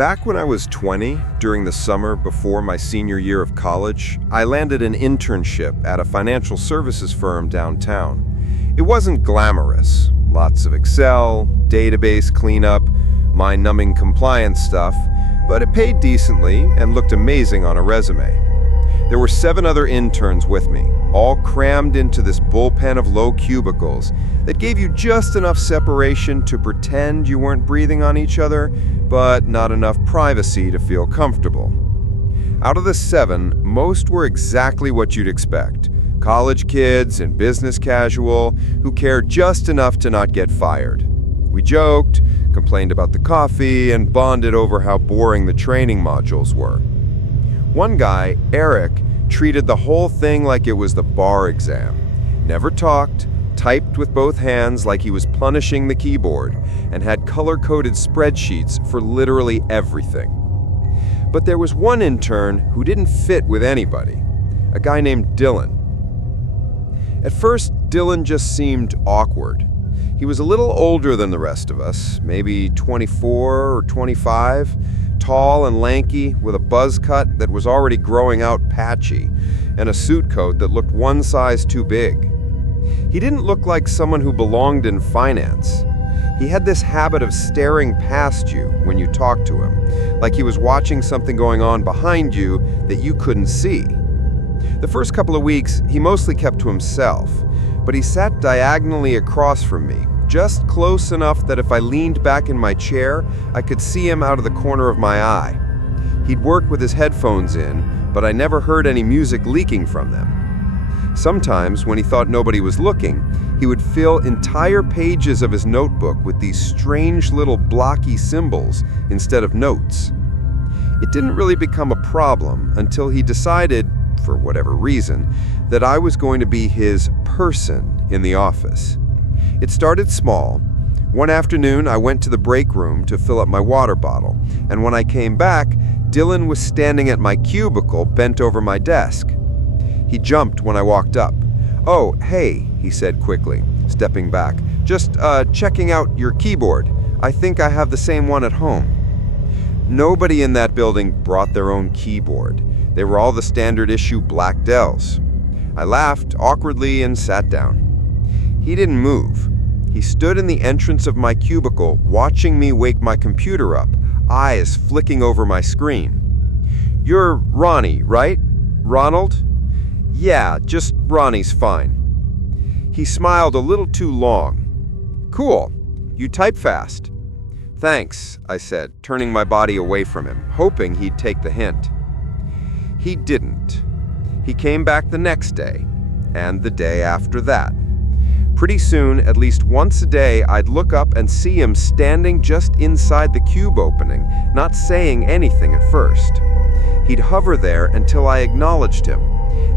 Back when I was 20, during the summer before my senior year of college, I landed an internship at a financial services firm downtown. It wasn't glamorous. Lots of Excel, database cleanup, mind-numbing compliance stuff, but it paid decently and looked amazing on a resume. There were 7 other interns with me, all crammed into this bullpen of low cubicles that gave you just enough separation to pretend you weren't breathing on each other, but not enough privacy to feel comfortable. Out of the 7, most were exactly what you'd expect. College kids and business casual who cared just enough to not get fired. We joked, complained about the coffee, and bonded over how boring the training modules were. One guy, Eric, treated the whole thing like it was the bar exam. Never talked, typed with both hands like he was punishing the keyboard, and had color-coded spreadsheets for literally everything. But there was one intern who didn't fit with anybody, a guy named Dylan. At first, Dylan just seemed awkward. He was a little older than the rest of us, maybe 24 or 25, tall and lanky, with a buzz cut that was already growing out patchy, and a suit coat that looked one size too big. He didn't look like someone who belonged in finance. He had this habit of staring past you when you talked to him, like he was watching something going on behind you that you couldn't see. The first couple of weeks, he mostly kept to himself, but he sat diagonally across from me, just close enough that if I leaned back in my chair, I could see him out of the corner of my eye. He'd work with his headphones in, but I never heard any music leaking from them. Sometimes, when he thought nobody was looking, he would fill entire pages of his notebook with these strange little blocky symbols instead of notes. It didn't really become a problem until he decided, for whatever reason, that I was going to be his person in the office. It started small. One afternoon, I went to the break room to fill up my water bottle, and when I came back, Dylan was standing at my cubicle, bent over my desk. He jumped when I walked up. "Oh, hey," he said quickly, stepping back. "Just checking out your keyboard. I think I have the same one at home." Nobody in that building brought their own keyboard. They were all the standard issue Black Dells. I laughed awkwardly and sat down. He didn't move. He stood in the entrance of my cubicle, watching me wake my computer up, eyes flicking over my screen. "You're Ronnie, right? Ronald?" "Yeah, just Ronnie's fine." He smiled a little too long. "Cool. You type fast." "Thanks," I said, turning my body away from him, hoping he'd take the hint. He didn't. He came back the next day, and the day after that. Pretty soon, at least once a day, I'd look up and see him standing just inside the cube opening, not saying anything at first. He'd hover there until I acknowledged him.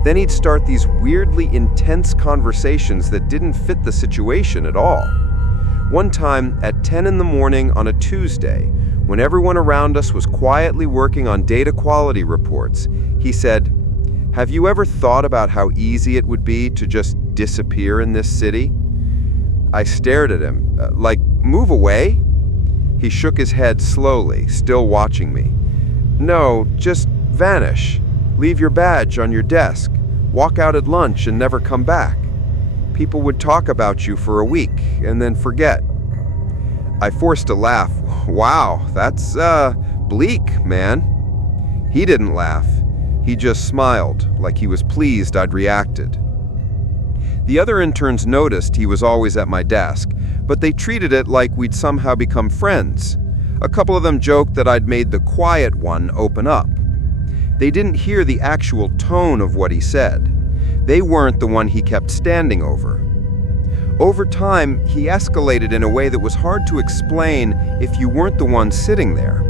Then he'd start these weirdly intense conversations that didn't fit the situation at all. One time, at 10 in the morning on a Tuesday, when everyone around us was quietly working on data quality reports, he said, "Have you ever thought about how easy it would be to just disappear in this city?" I stared at him, like, "Move away?" He shook his head slowly, still watching me. "No, just vanish. Leave your badge on your desk. Walk out at lunch and never come back. People would talk about you for a week and then forget." I forced a laugh. "Wow, that's, bleak, man." He didn't laugh. He just smiled, like he was pleased I'd reacted. The other interns noticed he was always at my desk, but they treated it like we'd somehow become friends. A couple of them joked that I'd made the quiet one open up. They didn't hear the actual tone of what he said. They weren't the one he kept standing over. Over time, he escalated in a way that was hard to explain if you weren't the one sitting there.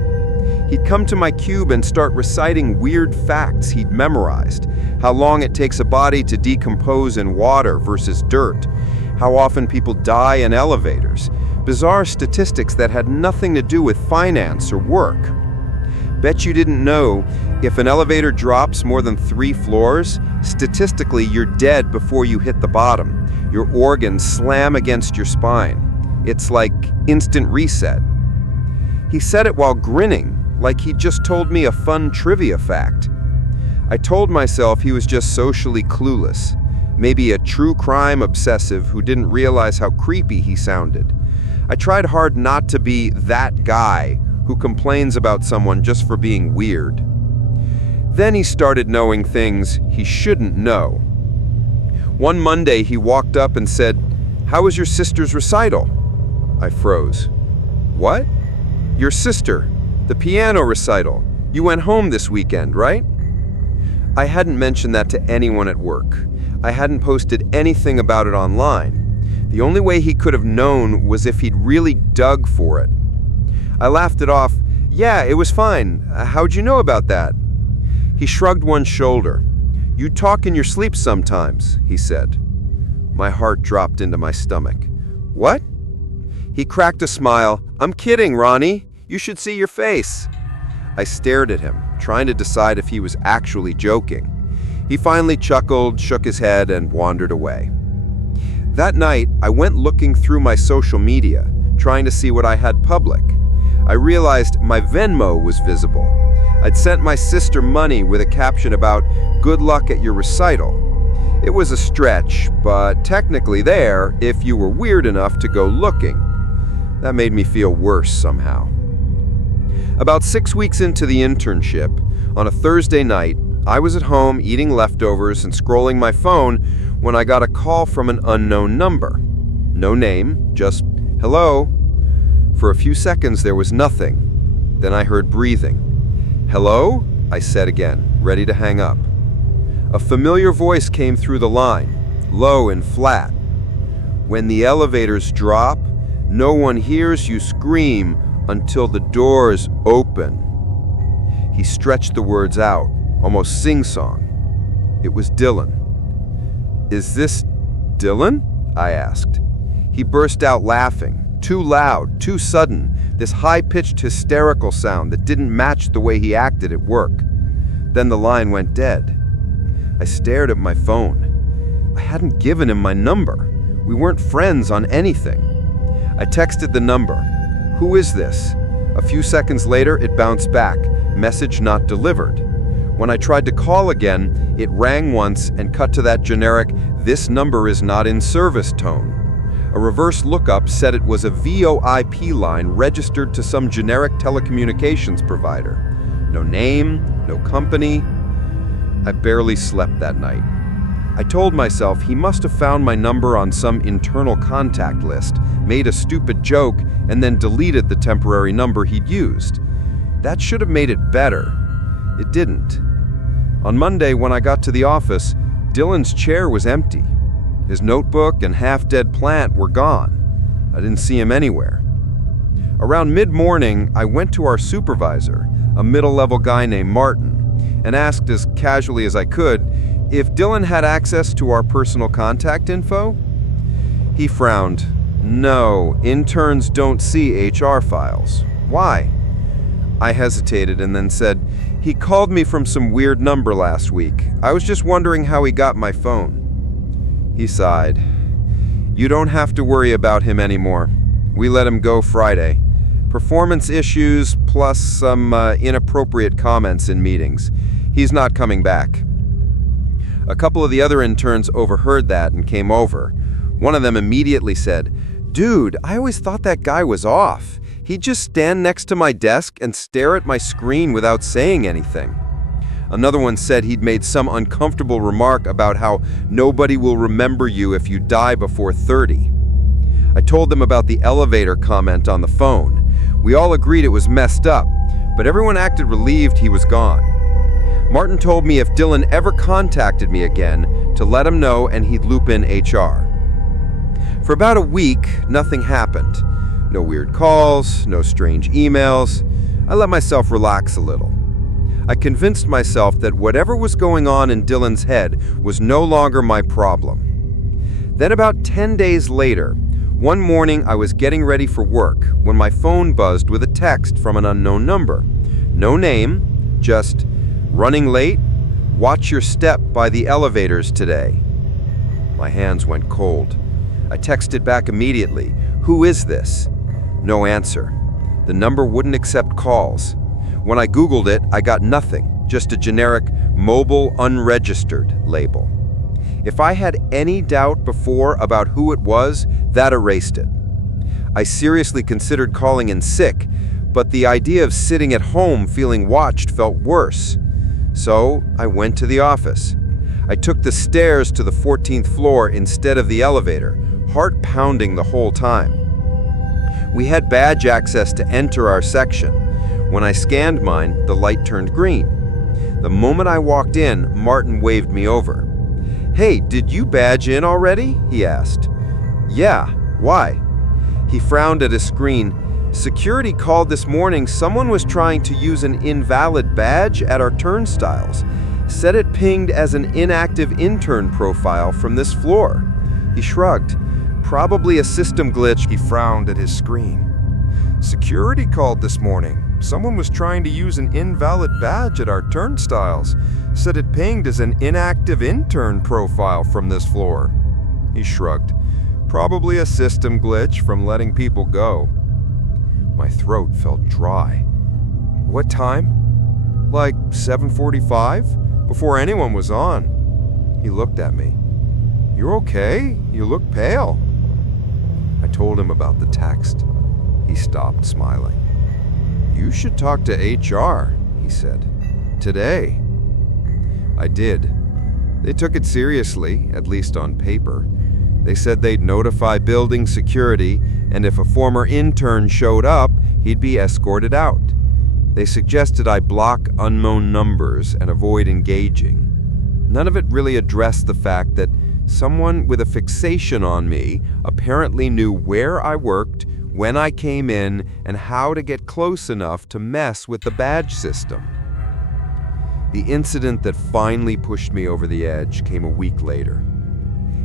He'd come to my cube and start reciting weird facts he'd memorized. How long it takes a body to decompose in water versus dirt. How often people die in elevators. Bizarre statistics that had nothing to do with finance or work. Bet you didn't know, if an elevator drops more than 3 floors, statistically you're dead before you hit the bottom. Your organs slam against your spine. It's like instant reset. He said it while grinning, like he'd just told me a fun trivia fact. I told myself he was just socially clueless, maybe a true crime obsessive who didn't realize how creepy he sounded. I tried hard not to be that guy who complains about someone just for being weird. Then he started knowing things he shouldn't know. One Monday he walked up and said, "How was your sister's recital?" I froze. "What?" "Your sister, the piano recital. You went home this weekend, right?" I hadn't mentioned that to anyone at work. I hadn't posted anything about it online. The only way he could have known was if he'd really dug for it. I laughed it off. "Yeah, it was fine. How'd you know about that?" He shrugged one shoulder. "You talk in your sleep sometimes," he said. My heart dropped into my stomach. "What?" He cracked a smile. "I'm kidding, Ronnie. You should see your face." I stared at him, trying to decide if he was actually joking. He finally chuckled, shook his head, and wandered away. That night, I went looking through my social media, trying to see what I had public. I realized my Venmo was visible. I'd sent my sister money with a caption about, "Good luck at your recital." It was a stretch, but technically there if you were weird enough to go looking. That made me feel worse somehow. About 6 weeks into the internship, on a Thursday night, I was at home eating leftovers and scrolling my phone when I got a call from an unknown number. No name, just hello. For a few seconds there was nothing. Then I heard breathing. "Hello?" I said again, ready to hang up. A familiar voice came through the line, low and flat. "When the elevators drop, no one hears you scream until the doors open." He stretched the words out, almost sing-song. It was Dylan. "Is this Dylan?" I asked. He burst out laughing, too loud, too sudden, this high-pitched hysterical sound that didn't match the way he acted at work. Then the line went dead. I stared at my phone. I hadn't given him my number. We weren't friends on anything. I texted the number. "Who is this?" A few seconds later, it bounced back. Message not delivered. When I tried to call again, it rang once and cut to that generic, "This number is not in service" tone. A reverse lookup said it was a VoIP line registered to some generic telecommunications provider. No name, no company. I barely slept that night. I told myself he must have found my number on some internal contact list, made a stupid joke, and then deleted the temporary number he'd used. That should have made it better. It didn't. On Monday, when I got to the office, Dylan's chair was empty. His notebook and half-dead plant were gone. I didn't see him anywhere. Around mid-morning, I went to our supervisor, a middle-level guy named Martin, and asked as casually as I could if Dylan had access to our personal contact info. He frowned. "No, interns don't see HR files." "Why?" I hesitated and then said, "He called me from some weird number last week. I was just wondering how he got my phone." He sighed. "You don't have to worry about him anymore. We let him go Friday. Performance issues plus some inappropriate comments in meetings. He's not coming back." A couple of the other interns overheard that and came over. One of them immediately said, "Dude, I always thought that guy was off. He'd just stand next to my desk and stare at my screen without saying anything." Another one said he'd made some uncomfortable remark about how nobody will remember you if you die before 30. I told them about the elevator comment on the phone. We all agreed it was messed up, but everyone acted relieved he was gone. Martin told me if Dylan ever contacted me again, to let him know and he'd loop in HR. For about a week, nothing happened. No weird calls, no strange emails. I let myself relax a little. I convinced myself that whatever was going on in Dylan's head was no longer my problem. Then about 10 days later, one morning I was getting ready for work when my phone buzzed with a text from an unknown number. No name, just, "Running late? Watch your step by the elevators today." My hands went cold. I texted back immediately, "Who is this?" No answer. The number wouldn't accept calls. When I Googled it, I got nothing, just a generic mobile unregistered label. If I had any doubt before about who it was, that erased it. I seriously considered calling in sick, but the idea of sitting at home feeling watched felt worse. So I went to the office. I took the stairs to the 14th floor instead of the elevator, heart pounding the whole time. We had badge access to enter our section. When I scanned mine, the light turned green. The moment I walked in, Martin waved me over. "Hey, did you badge in already?" he asked. "Yeah, why?" He frowned at his screen. "Security called this morning someone was trying to use an invalid badge at our turnstiles. Said it pinged as an inactive intern profile from this floor." He shrugged. "Probably a system glitch." He frowned at his screen. "Security called this morning. Someone was trying to use an invalid badge at our turnstiles. Said it pinged as an inactive intern profile from this floor." He shrugged. "Probably a system glitch from letting people go." My throat felt dry. "What time?" "Like 7:45, before anyone was on." He looked at me. "You're okay? You look pale." I told him about the text. He stopped smiling. "You should talk to HR," he said. "Today." I did. They took it seriously, at least on paper. They said they'd notify building security, and if a former intern showed up, he'd be escorted out. They suggested I block unknown numbers and avoid engaging. None of it really addressed the fact that someone with a fixation on me apparently knew where I worked, when I came in, and how to get close enough to mess with the badge system. The incident that finally pushed me over the edge came a week later.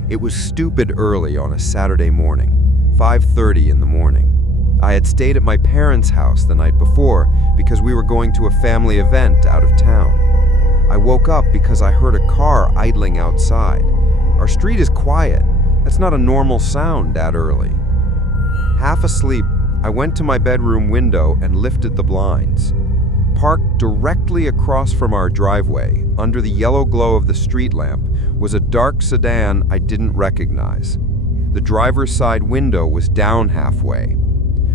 It was stupid early on a Saturday morning, 5:30 in the morning. I had stayed at my parents' house the night before because we were going to a family event out of town. I woke up because I heard a car idling outside. Our street is quiet. That's not a normal sound that early. Half asleep, I went to my bedroom window and lifted the blinds. Parked directly across from our driveway, under the yellow glow of the street lamp, was a dark sedan I didn't recognize. The driver's side window was down halfway.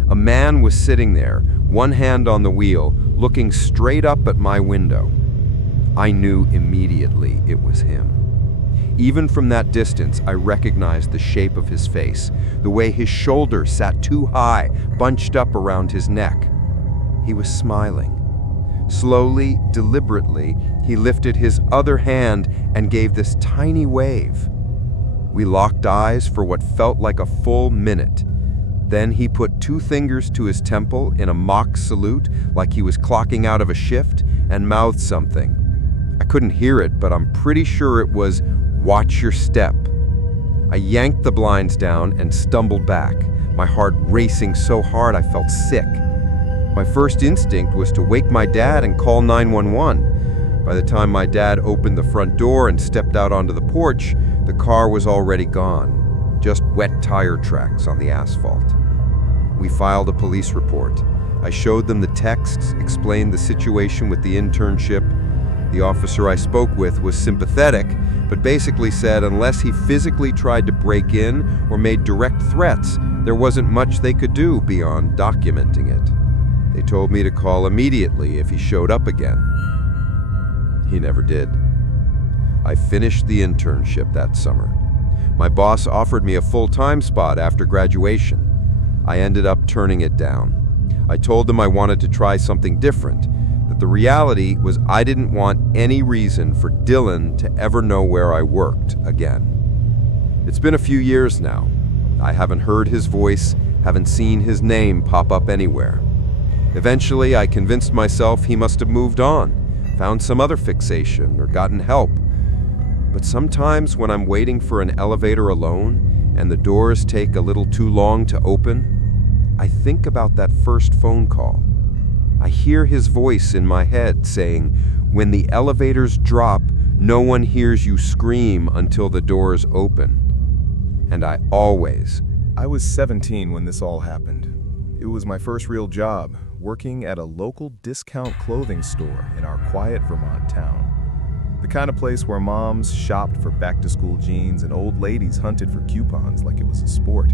A man was sitting there, one hand on the wheel, looking straight up at my window. I knew immediately it was him. Even from that distance, I recognized the shape of his face, the way his shoulders sat too high, bunched up around his neck. He was smiling. Slowly, deliberately, he lifted his other hand and gave this tiny wave. We locked eyes for what felt like a full minute. Then he put two fingers to his temple in a mock salute, like he was clocking out of a shift, and mouthed something. I couldn't hear it, but I'm pretty sure it was, "Watch your step." I yanked the blinds down and stumbled back, my heart racing so hard I felt sick. My first instinct was to wake my dad and call 911. By the time my dad opened the front door and stepped out onto the porch, the car was already gone, just wet tire tracks on the asphalt. We filed a police report. I showed them the texts, explained the situation with the internship. The officer I spoke with was sympathetic, but basically said unless he physically tried to break in or made direct threats, there wasn't much they could do beyond documenting it. They told me to call immediately if he showed up again. He never did. I finished the internship that summer. My boss offered me a full-time spot after graduation. I ended up turning it down. I told them I wanted to try something different, that the reality was I didn't want any reason for Dylan to ever know where I worked again. It's been a few years now. I haven't heard his voice, haven't seen his name pop up anywhere. Eventually, I convinced myself he must have moved on, found some other fixation, or gotten help. But sometimes when I'm waiting for an elevator alone and the doors take a little too long to open, I think about that first phone call. I hear his voice in my head saying, "When the elevators drop, no one hears you scream until the doors open." And I was 17 when this all happened. It was my first real job, working at a local discount clothing store in our quiet Vermont town. The kind of place where moms shopped for back-to-school jeans and old ladies hunted for coupons like it was a sport.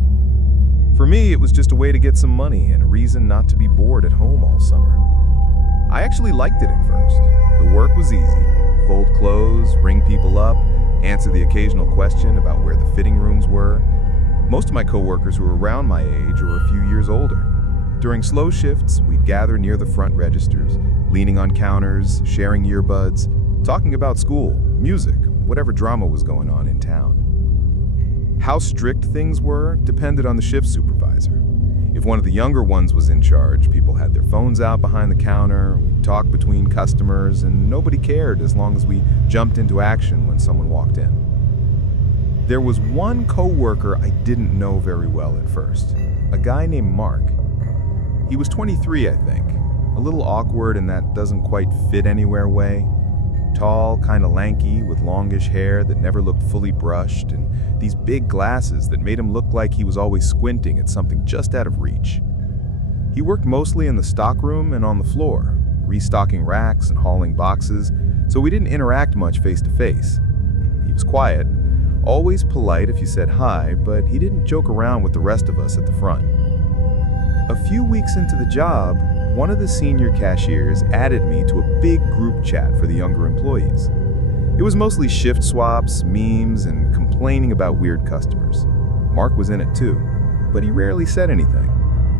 For me, it was just a way to get some money and a reason not to be bored at home all summer. I actually liked it at first. The work was easy. Fold clothes, ring people up, answer the occasional question about where the fitting rooms were. Most of my coworkers were around my age or a few years older. During slow shifts, we'd gather near the front registers, leaning on counters, sharing earbuds, talking about school, music, whatever drama was going on in town. How strict things were depended on the shift supervisor. If one of the younger ones was in charge, people had their phones out behind the counter, we'd talk between customers, and nobody cared as long as we jumped into action when someone walked in. There was one coworker I didn't know very well at first, a guy named Mark. He was 23, I think, a little awkward in that doesn't quite fit anywhere way. Tall, kind of lanky, with longish hair that never looked fully brushed, and these big glasses that made him look like he was always squinting at something just out of reach. He worked mostly in the stockroom and on the floor, restocking racks and hauling boxes, so we didn't interact much face to face. He was quiet, always polite if you said hi, but he didn't joke around with the rest of us at the front. A few weeks into the job, one of the senior cashiers added me to a big group chat for the younger employees. It was mostly shift swaps, memes, and complaining about weird customers. Mark was in it too, but he rarely said anything.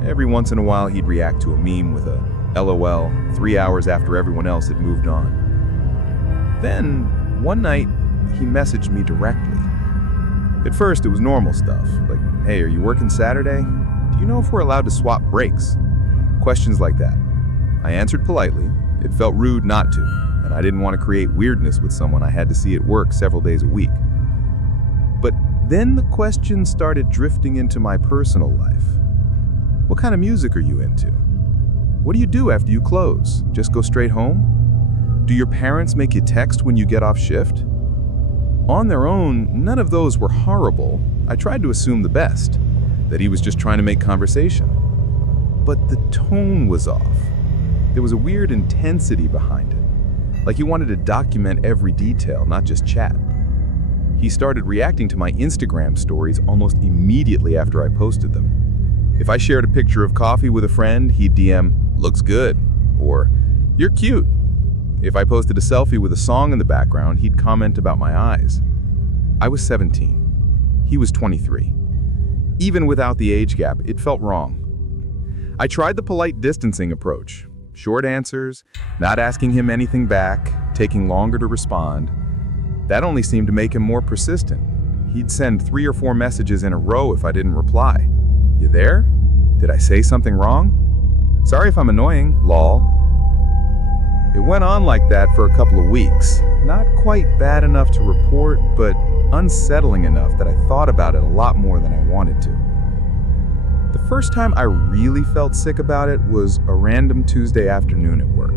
Every once in a while he'd react to a meme with a LOL 3 hours after everyone else had moved on. Then, one night, he messaged me directly. At first it was normal stuff, like, hey, are you working Saturday? Do you know if we're allowed to swap breaks? Questions like that. I answered politely. It felt rude not to, and I didn't want to create weirdness with someone I had to see at work several days a week. But then the questions started drifting into my personal life. What kind of music are you into? What do you do after you close? Just go straight home? Do your parents make you text when you get off shift? On their own, none of those were horrible. I tried to assume the best, that he was just trying to make conversation. But the tone was off. There was a weird intensity behind it, like he wanted to document every detail, not just chat. He started reacting to my Instagram stories almost immediately after I posted them. If I shared a picture of coffee with a friend, he'd DM, "Looks good," or "You're cute." If I posted a selfie with a song in the background, he'd comment about my eyes. I was 17. He was 23. Even without the age gap, it felt wrong. I tried the polite distancing approach. Short answers, not asking him anything back, taking longer to respond. That only seemed to make him more persistent. He'd send 3 or 4 messages in a row if I didn't reply. You there? Did I say something wrong? Sorry if I'm annoying, lol. It went on like that for a couple of weeks. Not quite bad enough to report, but unsettling enough that I thought about it a lot more than I wanted to. The first time I really felt sick about it was a random Tuesday afternoon at work.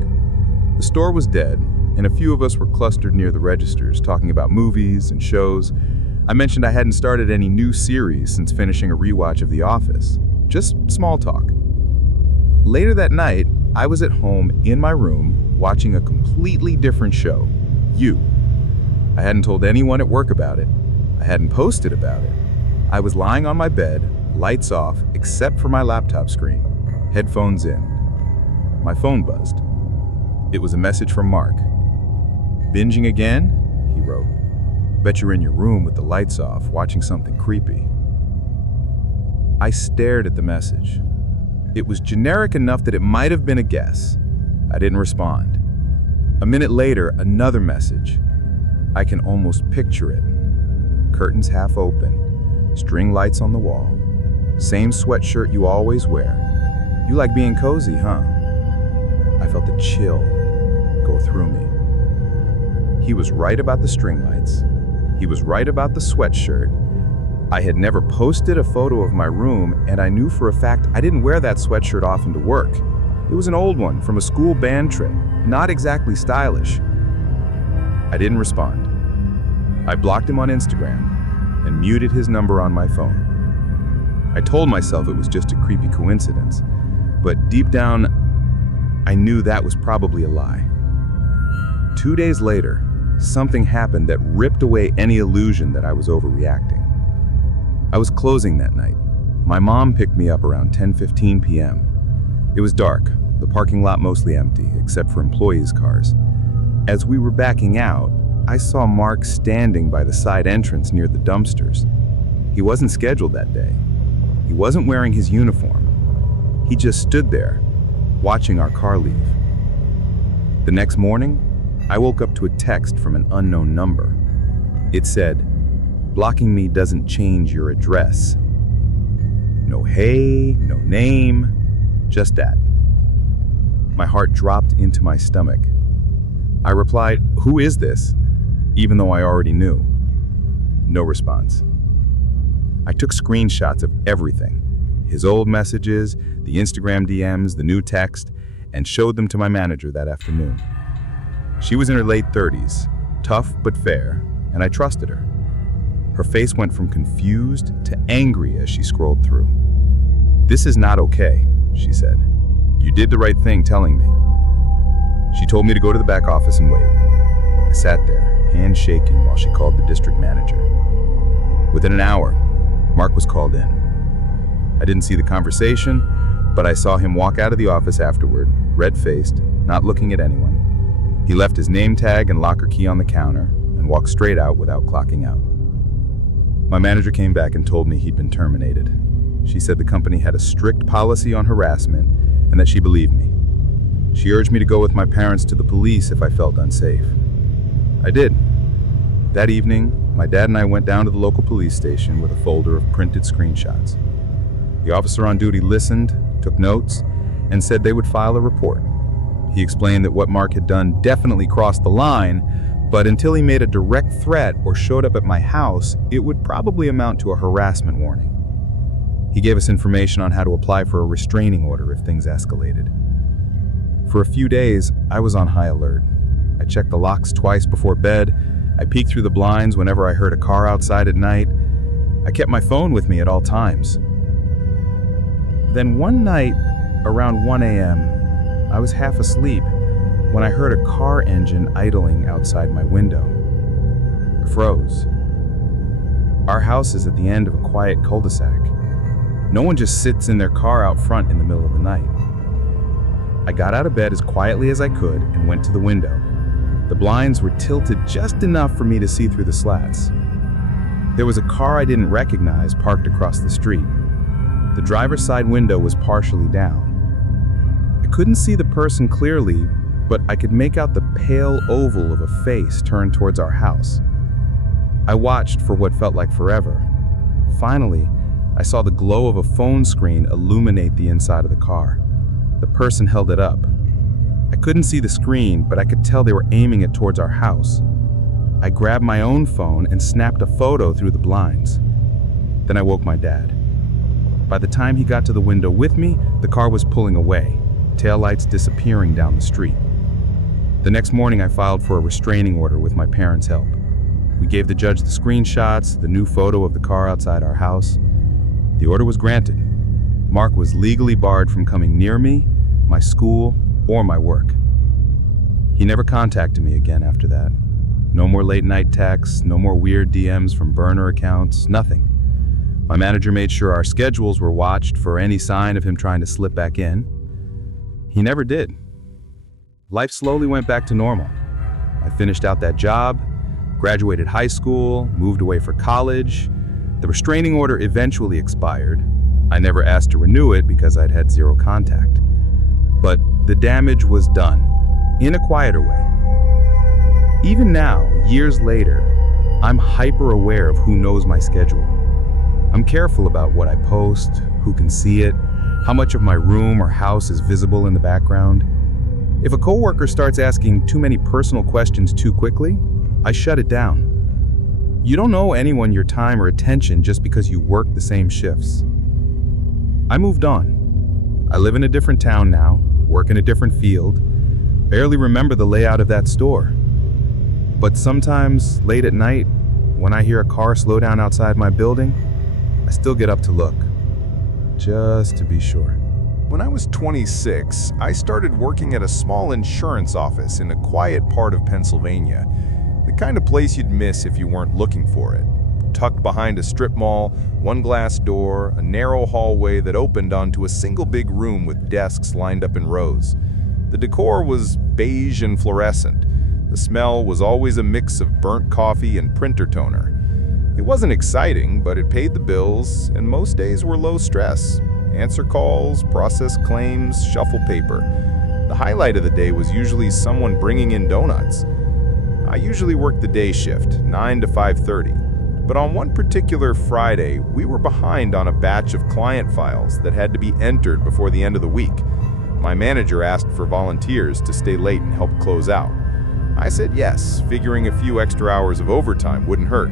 The store was dead, and a few of us were clustered near the registers talking about movies and shows. I mentioned I hadn't started any new series since finishing a rewatch of The Office. Just small talk. Later that night, I was at home in my room watching a completely different show, You. I hadn't told anyone at work about it. I hadn't posted about it. I was lying on my bed, lights off, except for my laptop screen, headphones in. My phone buzzed. It was a message from Mark. "Binging again?" he wrote. "Bet you're in your room with the lights off, watching something creepy." I stared at the message. It was generic enough that it might have been a guess. I didn't respond. A minute later, another message. I can almost picture it. Curtains half open, string lights on the wall. Same sweatshirt you always wear. You like being cozy, huh? I felt a chill go through me. He was right about the string lights. He was right about the sweatshirt. I had never posted a photo of my room, and I knew for a fact I didn't wear that sweatshirt often to work. It was an old one from a school band trip, not exactly stylish. I didn't respond. I blocked him on Instagram and muted his number on my phone. I told myself it was just a creepy coincidence, but deep down, I knew that was probably a lie. 2 days later, something happened that ripped away any illusion that I was overreacting. I was closing that night. My mom picked me up around 10:15 p.m. It was dark, the parking lot mostly empty, except for employees' cars. As we were backing out, I saw Mark standing by the side entrance near the dumpsters. He wasn't scheduled that day. He wasn't wearing his uniform. He just stood there, watching our car leave. The next morning, I woke up to a text from an unknown number. It said, "Blocking me doesn't change your address." No hey, no name, just that. My heart dropped into my stomach. I replied, "Who is this?" even though I already knew. No response. I took screenshots of everything. His old messages, the Instagram DMs, the new text, and showed them to my manager that afternoon. She was in her late 30s, tough but fair, and I trusted her. Her face went from confused to angry as she scrolled through. "This is not okay," she said. "You did the right thing telling me." She told me to go to the back office and wait. I sat there, hands shaking, while she called the district manager. Within an hour, Mark was called in. I didn't see the conversation, but I saw him walk out of the office afterward, red-faced, not looking at anyone. He left his name tag and locker key on the counter and walked straight out without clocking out. My manager came back and told me he'd been terminated. She said the company had a strict policy on harassment and that she believed me. She urged me to go with my parents to the police if I felt unsafe. I did. That evening, my dad and I went down to the local police station with a folder of printed screenshots. The officer on duty listened, took notes, and said they would file a report. He explained that what Mark had done definitely crossed the line, but until he made a direct threat or showed up at my house, it would probably amount to a harassment warning. He gave us information on how to apply for a restraining order if things escalated. For a few days, I was on high alert. I checked the locks twice before bed. I peeked through the blinds whenever I heard a car outside at night. I kept my phone with me at all times. Then one night, around 1 a.m., I was half asleep when I heard a car engine idling outside my window. I froze. Our house is at the end of a quiet cul-de-sac. No one just sits in their car out front in the middle of the night. I got out of bed as quietly as I could and went to the window. The blinds were tilted just enough for me to see through the slats. There was a car I didn't recognize parked across the street. The driver's side window was partially down. I couldn't see the person clearly, but I could make out the pale oval of a face turned towards our house. I watched for what felt like forever. Finally, I saw the glow of a phone screen illuminate the inside of the car. The person held it up. I couldn't see the screen, but I could tell they were aiming it towards our house. I grabbed my own phone and snapped a photo through the blinds. Then I woke my dad. By the time he got to the window with me, the car was pulling away, taillights disappearing down the street. The next morning, I filed for a restraining order with my parents' help. We gave the judge the screenshots, the new photo of the car outside our house. The order was granted. Mark was legally barred from coming near me, my school, or my work. He never contacted me again after that. No more late-night texts, no more weird DMs from burner accounts, nothing. My manager made sure our schedules were watched for any sign of him trying to slip back in. He never did. Life slowly went back to normal. I finished out that job, graduated high school, moved away for college. The restraining order eventually expired. I never asked to renew it because I'd had zero contact. But the damage was done, in a quieter way. Even now, years later, I'm hyper aware of who knows my schedule. I'm careful about what I post, who can see it, how much of my room or house is visible in the background. If a coworker starts asking too many personal questions too quickly, I shut it down. You don't owe anyone your time or attention just because you work the same shifts. I moved on. I live in a different town now, work in a different field, barely remember the layout of that store. But sometimes, late at night, when I hear a car slow down outside my building, I still get up to look, just to be sure. When I was 26, I started working at a small insurance office in a quiet part of Pennsylvania, the kind of place you'd miss if you weren't looking for it. Tucked behind a strip mall, one glass door, a narrow hallway that opened onto a single big room with desks lined up in rows. The decor was beige and fluorescent. The smell was always a mix of burnt coffee and printer toner. It wasn't exciting, but it paid the bills, and most days were low stress. Answer calls, process claims, shuffle paper. The highlight of the day was usually someone bringing in donuts. I usually worked the day shift, 9 to 5:30. But on one particular Friday, we were behind on a batch of client files that had to be entered before the end of the week. My manager asked for volunteers to stay late and help close out. I said yes, figuring a few extra hours of overtime wouldn't hurt.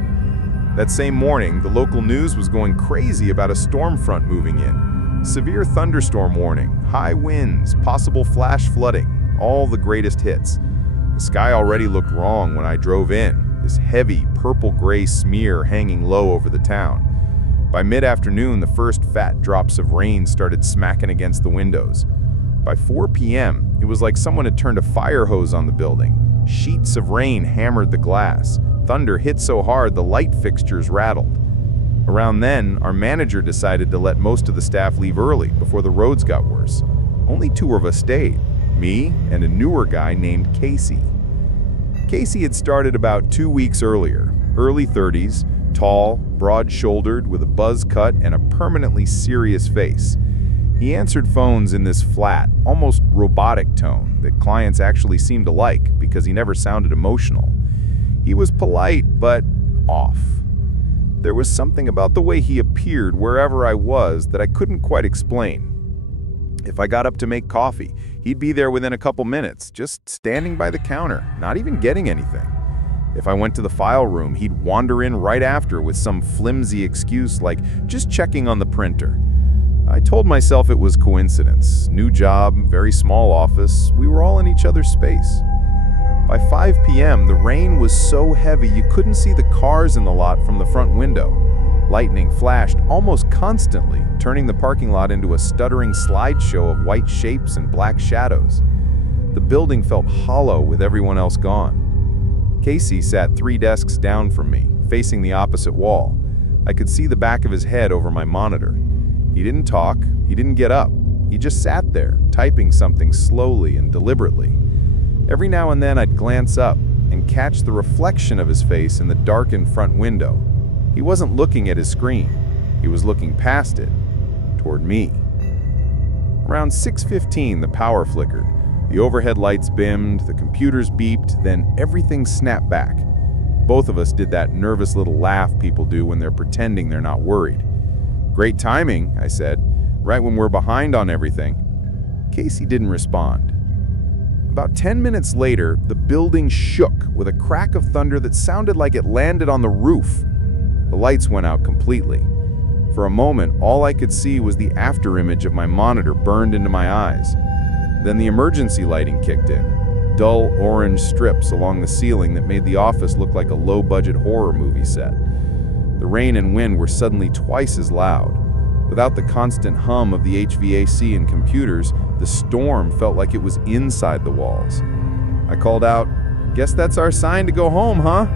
That same morning, the local news was going crazy about a storm front moving in. Severe thunderstorm warning, high winds, possible flash flooding, all the greatest hits. The sky already looked wrong when I drove in, this heavy purple-gray smear hanging low over the town. By mid-afternoon, the first fat drops of rain started smacking against the windows. By 4 p.m., it was like someone had turned a fire hose on the building. Sheets of rain hammered the glass. Thunder hit so hard the light fixtures rattled. Around then, our manager decided to let most of the staff leave early before the roads got worse. Only 2 of us stayed, me and a newer guy named Casey. Casey had started about 2 weeks earlier, early 30s, tall, broad-shouldered, with a buzz cut and a permanently serious face. He answered phones in this flat, almost robotic tone that clients actually seemed to like because he never sounded emotional. He was polite, but off. There was something about the way he appeared wherever I was that I couldn't quite explain. If I got up to make coffee, he'd be there within a couple minutes, just standing by the counter, not even getting anything. If I went to the file room, he'd wander in right after with some flimsy excuse like just checking on the printer. I told myself it was coincidence. New job, very small office, we were all in each other's space. By 5 p.m., the rain was so heavy you couldn't see the cars in the lot from the front window. Lightning flashed almost constantly, turning the parking lot into a stuttering slideshow of white shapes and black shadows. The building felt hollow with everyone else gone. Casey sat 3 desks down from me, facing the opposite wall. I could see the back of his head over my monitor. He didn't talk, he didn't get up. He just sat there, typing something slowly and deliberately. Every now and then I'd glance up and catch the reflection of his face in the darkened front window. He wasn't looking at his screen. He was looking past it, toward me. Around 6:15, the power flickered. The overhead lights bimmed, the computers beeped, then everything snapped back. Both of us did that nervous little laugh people do when they're pretending they're not worried. "Great timing," I said, "right when we're behind on everything." Casey didn't respond. About 10 minutes later, the building shook with a crack of thunder that sounded like it landed on the roof. The lights went out completely. For a moment, all I could see was the afterimage of my monitor burned into my eyes. Then the emergency lighting kicked in, dull orange strips along the ceiling that made the office look like a low-budget horror movie set. The rain and wind were suddenly twice as loud. Without the constant hum of the HVAC and computers, the storm felt like it was inside the walls. I called out, "Guess that's our sign to go home, huh?"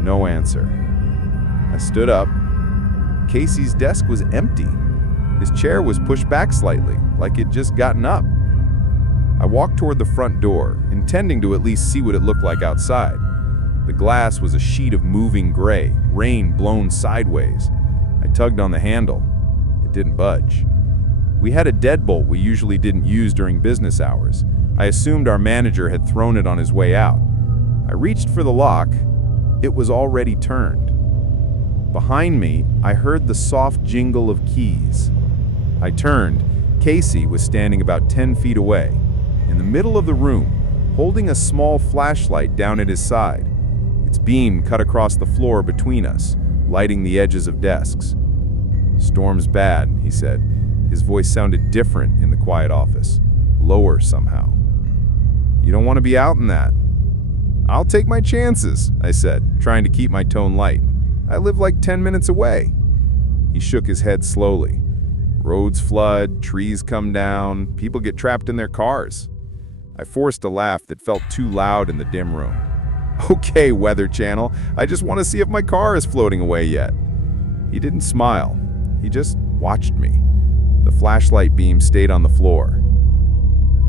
No answer. I stood up. Casey's desk was empty. His chair was pushed back slightly, like it'd just gotten up. I walked toward the front door, intending to at least see what it looked like outside. The glass was a sheet of moving gray, rain blown sideways. I tugged on the handle. It didn't budge. We had a deadbolt we usually didn't use during business hours. I assumed our manager had thrown it on his way out. I reached for the lock. It was already turned. Behind me, I heard the soft jingle of keys. I turned. Casey was standing about 10 feet away, in the middle of the room, holding a small flashlight down at his side. Its beam cut across the floor between us, lighting the edges of desks. "Storm's bad," he said. His voice sounded different in the quiet office, lower somehow. "You don't want to be out in that." "I'll take my chances," I said, trying to keep my tone light. "I live like 10 minutes away." He shook his head slowly. Roads flood, trees come down, people get trapped in their cars. I forced a laugh that felt too loud in the dim room. Okay, Weather Channel, I just want to see if my car is floating away yet. He didn't smile. He just watched me. The flashlight beam stayed on the floor.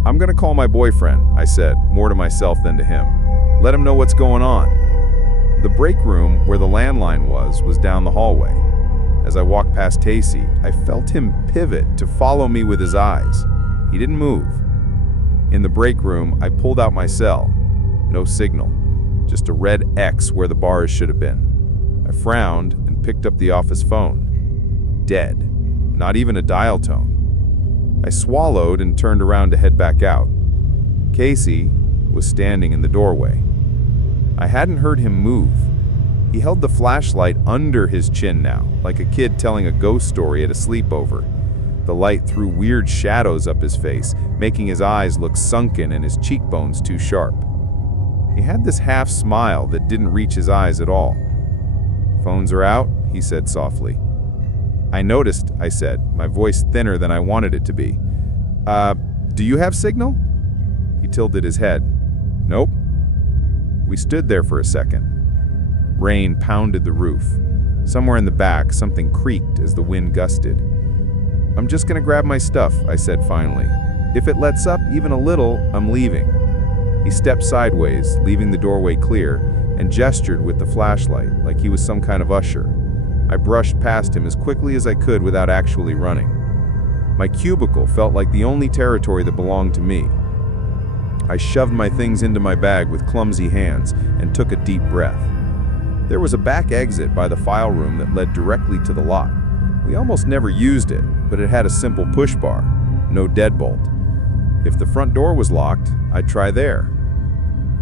I'm gonna call my boyfriend, I said, more to myself than to him. Let him know what's going on. The break room, where the landline was down the hallway. As I walked past Tacy, I felt him pivot to follow me with his eyes. He didn't move. In the break room, I pulled out my cell. No signal, just a red X where the bars should have been. I frowned and picked up the office phone. Dead. Not even a dial tone. I swallowed and turned around to head back out. Casey was standing in the doorway. I hadn't heard him move. He held the flashlight under his chin now, like a kid telling a ghost story at a sleepover. The light threw weird shadows up his face, making his eyes look sunken and his cheekbones too sharp. He had this half smile that didn't reach his eyes at all. "Phones are out," he said softly. "I noticed," I said, my voice thinner than I wanted it to be. Do you have signal?" He tilted his head. "Nope." We stood there for a second. Rain pounded the roof. Somewhere in the back, something creaked as the wind gusted. "I'm just gonna grab my stuff," I said finally. "If it lets up even a little, I'm leaving." He stepped sideways, leaving the doorway clear, and gestured with the flashlight like he was some kind of usher. I brushed past him as quickly as I could without actually running. My cubicle felt like the only territory that belonged to me. I shoved my things into my bag with clumsy hands and took a deep breath. There was a back exit by the file room that led directly to the lot. We almost never used it, but it had a simple push bar, no deadbolt. If the front door was locked, I'd try there.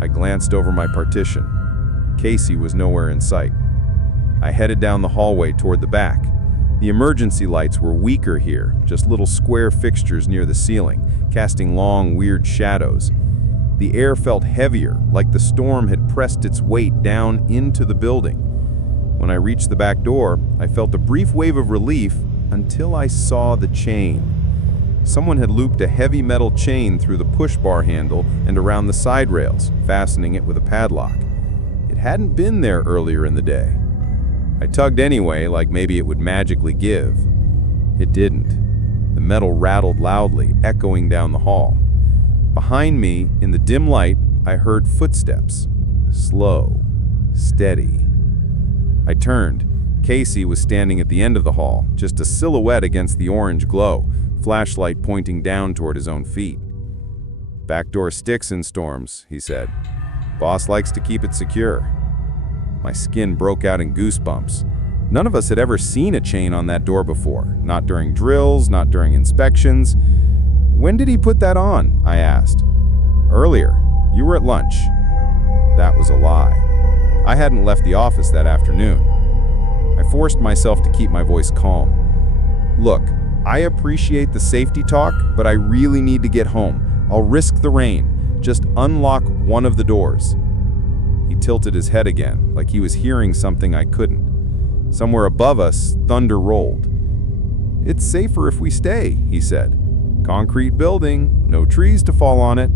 I glanced over my partition. Casey was nowhere in sight. I headed down the hallway toward the back. The emergency lights were weaker here, just little square fixtures near the ceiling, casting long, weird shadows. The air felt heavier, like the storm had pressed its weight down into the building. When I reached the back door, I felt a brief wave of relief until I saw the chain. Someone had looped a heavy metal chain through the push bar handle and around the side rails, fastening it with a padlock. It hadn't been there earlier in the day. I tugged anyway, like maybe it would magically give. It didn't. The metal rattled loudly, echoing down the hall. Behind me, in the dim light, I heard footsteps. Slow, steady. I turned. Casey was standing at the end of the hall, just a silhouette against the orange glow, flashlight pointing down toward his own feet. "Back door sticks in storms," he said. "Boss likes to keep it secure." My skin broke out in goosebumps. None of us had ever seen a chain on that door before, not during drills, not during inspections. "When did he put that on?" I asked. "Earlier. You were at lunch." That was a lie. I hadn't left the office that afternoon. I forced myself to keep my voice calm. "Look, I appreciate the safety talk, but I really need to get home. I'll risk the rain. Just unlock one of the doors." He tilted his head again, like he was hearing something I couldn't. Somewhere above us, thunder rolled. "It's safer if we stay," he said. "Concrete building, no trees to fall on it."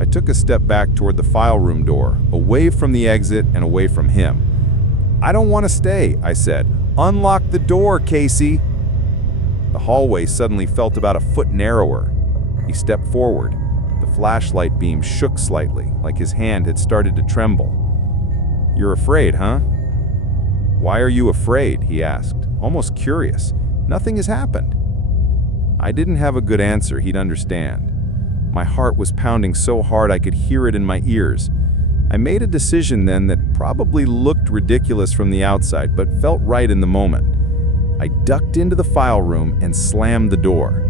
I took a step back toward the file room door, away from the exit and away from him. "I don't want to stay," I said. "Unlock the door, Casey." The hallway suddenly felt about a foot narrower. He stepped forward. The flashlight beam shook slightly, like his hand had started to tremble. "You're afraid, huh?" "Why are you afraid?" he asked, almost curious. "Nothing has happened." I didn't have a good answer he'd understand. My heart was pounding so hard I could hear it in my ears. I made a decision then that probably looked ridiculous from the outside, but felt right in the moment. I ducked into the file room and slammed the door.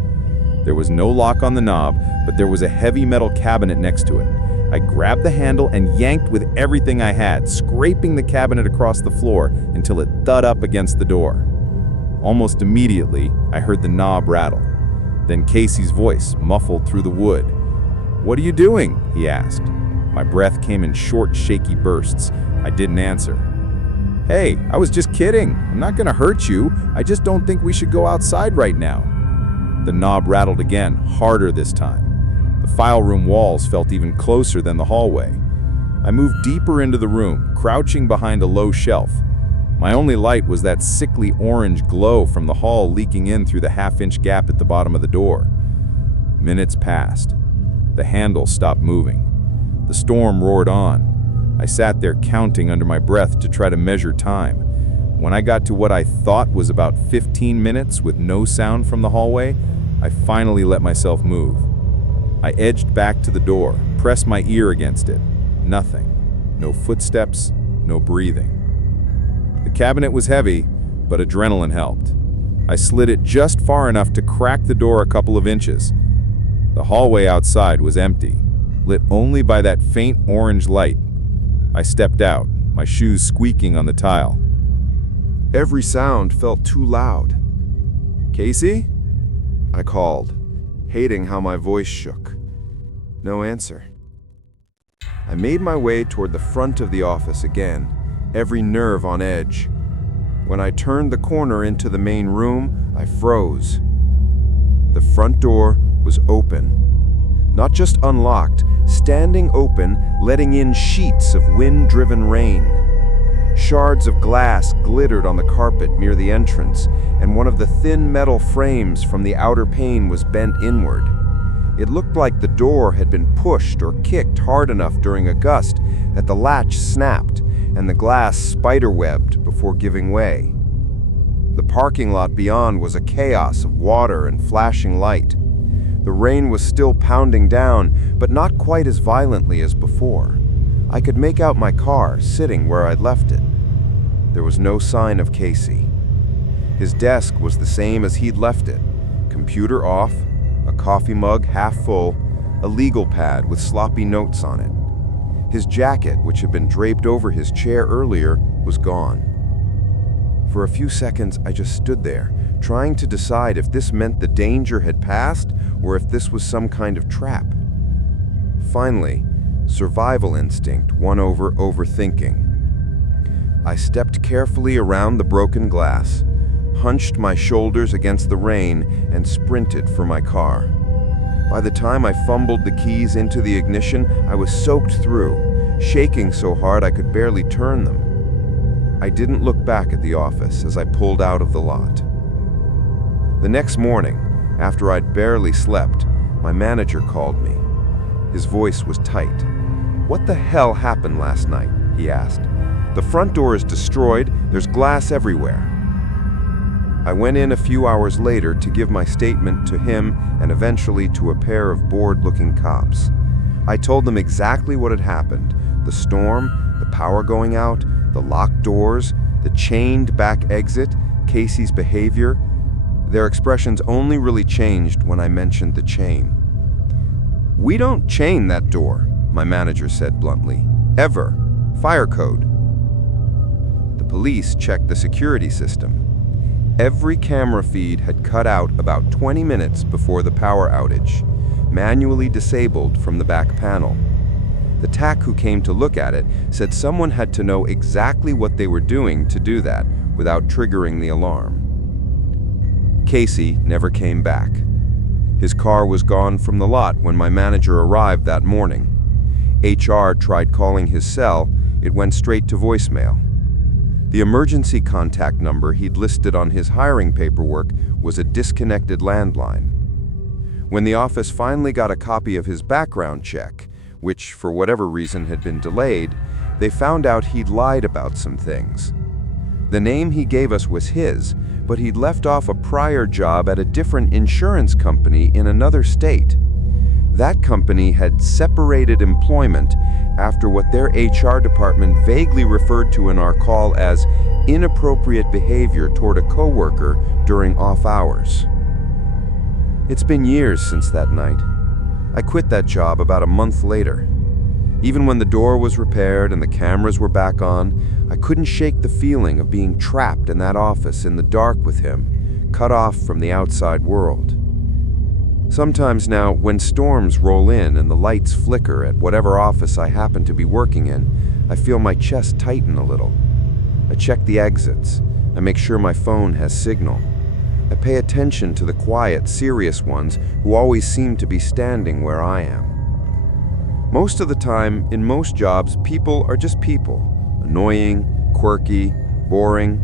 There was no lock on the knob, but there was a heavy metal cabinet next to it. I grabbed the handle and yanked with everything I had, scraping the cabinet across the floor until it thud up against the door. Almost immediately, I heard the knob rattle. Then Casey's voice muffled through the wood. "What are you doing?" he asked. My breath came in short, shaky bursts. I didn't answer. "Hey, I was just kidding. I'm not gonna hurt you. I just don't think we should go outside right now." The knob rattled again, harder this time. The file room walls felt even closer than the hallway. I moved deeper into the room, crouching behind a low shelf. My only light was that sickly orange glow from the hall leaking in through the half-inch gap at the bottom of the door. Minutes passed. The handle stopped moving. The storm roared on. I sat there counting under my breath to try to measure time. When I got to what I thought was about 15 minutes with no sound from the hallway, I finally let myself move. I edged back to the door, pressed my ear against it. Nothing. No footsteps, no breathing. The cabinet was heavy, but adrenaline helped. I slid it just far enough to crack the door a couple of inches. The hallway outside was empty, lit only by that faint orange light. I stepped out, my shoes squeaking on the tile. Every sound felt too loud. "Casey?" I called, hating how my voice shook. No answer. I made my way toward the front of the office again, every nerve on edge. When I turned the corner into the main room, I froze. The front door was open. Not just unlocked, standing open, letting in sheets of wind-driven rain. Shards of glass glittered on the carpet near the entrance, and one of the thin metal frames from the outer pane was bent inward. It looked like the door had been pushed or kicked hard enough during a gust that the latch snapped and the glass spiderwebbed before giving way. The parking lot beyond was a chaos of water and flashing light. The rain was still pounding down, but not quite as violently as before. I could make out my car sitting where I'd left it. There was no sign of Casey. His desk was the same as he'd left it, computer off, a coffee mug half full, a legal pad with sloppy notes on it. His jacket, which had been draped over his chair earlier, was gone. For a few seconds, I just stood there, trying to decide if this meant the danger had passed or if this was some kind of trap. Finally, survival instinct won over overthinking. I stepped carefully around the broken glass, hunched my shoulders against the rain, and sprinted for my car. By the time I fumbled the keys into the ignition, I was soaked through, shaking so hard I could barely turn them. I didn't look back at the office as I pulled out of the lot. The next morning, after I'd barely slept, my manager called me. His voice was tight. "What the hell happened last night?" he asked. "The front door is destroyed, there's glass everywhere." I went in a few hours later to give my statement to him and eventually to a pair of bored-looking cops. I told them exactly what had happened: the storm, the power going out, the locked doors, the chained back exit, Casey's behavior. Their expressions only really changed when I mentioned the chain. "We don't chain that door," my manager said bluntly. "Ever. Fire code." The police checked the security system. Every camera feed had cut out about 20 minutes before the power outage, manually disabled from the back panel. The tech who came to look at it said someone had to know exactly what they were doing to do that without triggering the alarm. Casey never came back. His car was gone from the lot when my manager arrived that morning. HR tried calling his cell, it went straight to voicemail. The emergency contact number he'd listed on his hiring paperwork was a disconnected landline. When the office finally got a copy of his background check, which for whatever reason had been delayed, they found out he'd lied about some things. The name he gave us was his, but he'd left off a prior job at a different insurance company in another state. That company had separated employment after what their HR department vaguely referred to in our call as inappropriate behavior toward a coworker during off hours. It's been years since that night. I quit that job about a month later. Even when the door was repaired and the cameras were back on, I couldn't shake the feeling of being trapped in that office in the dark with him, cut off from the outside world. Sometimes now, when storms roll in and the lights flicker at whatever office I happen to be working in, I feel my chest tighten a little. I check the exits. I make sure my phone has signal. I pay attention to the quiet, serious ones who always seem to be standing where I am. Most of the time, in most jobs, people are just people. Annoying, quirky, boring.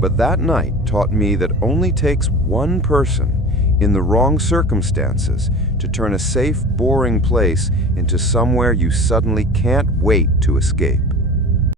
But that night taught me that only takes one person in the wrong circumstances to turn a safe, boring place into somewhere you suddenly can't wait to escape.